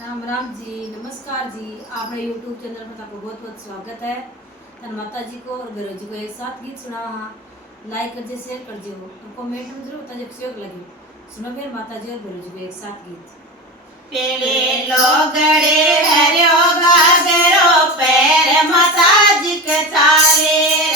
राम राम जी, नमस्कार जी। आपने YouTube channel पर आपको बहुत बहुत स्वागत है। धन माता जी को और गुरु जी को एक साथ गीत सुना। लाइक कर शेयर कर जो और कमेंट में जरूर बता जो कैसे लगे। सुनो फिर माता जी और गुरु जी को एक साथ गीत। पेड़े लोगड़े हरियो गागरो पैर माता जी के चाले